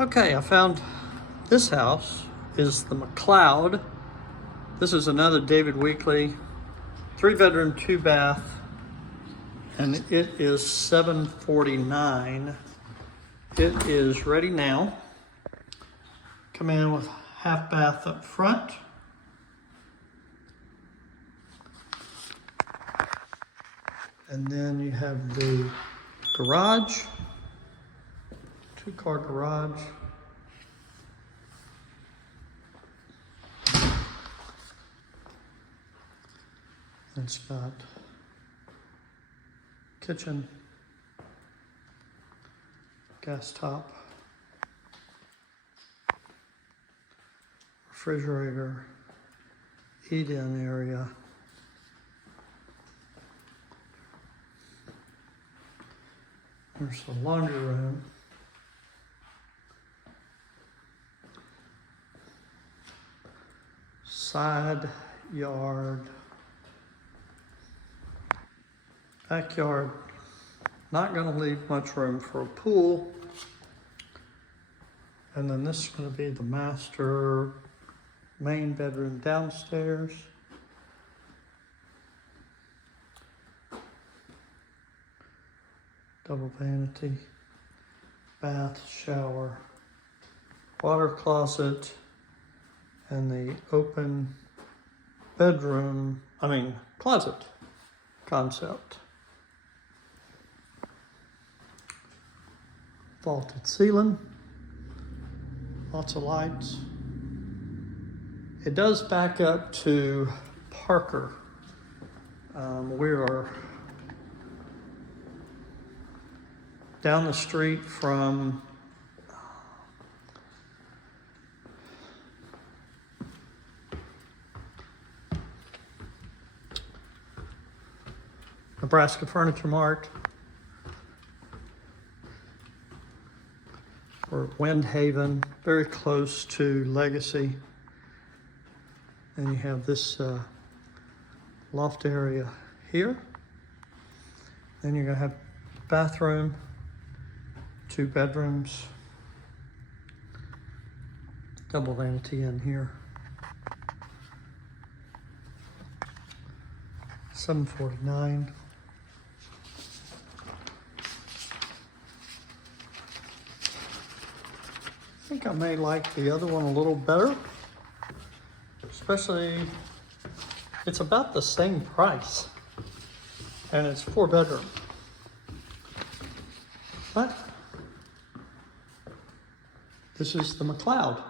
Okay, I found this house is the Mcleod. This is another David Weekley, 3-bedroom, 2-bath, and it is $749. It is ready now. Come in with half bath up front. And then you have the garage, 2-car garage. It's got kitchen, gas top, refrigerator, eat-in area. There's the laundry room. Side yard. Backyard. Not going to leave much room for a pool. And then this is going to be the master main bedroom downstairs. Double vanity, bath, shower, water closet, and the open bedroom, closet concept. Vaulted ceiling, lots of lights. It does back up to Parker. We are down the street from Nebraska Furniture Mart. We're at Windhaven, very close to Legacy. And you have this loft area here. Then you're going to have bathroom, 2 bedrooms, double vanity in here. $749. I think I may like the other one a little better, especially it's about the same price and it's 4-bedroom. But this is the Mcleod.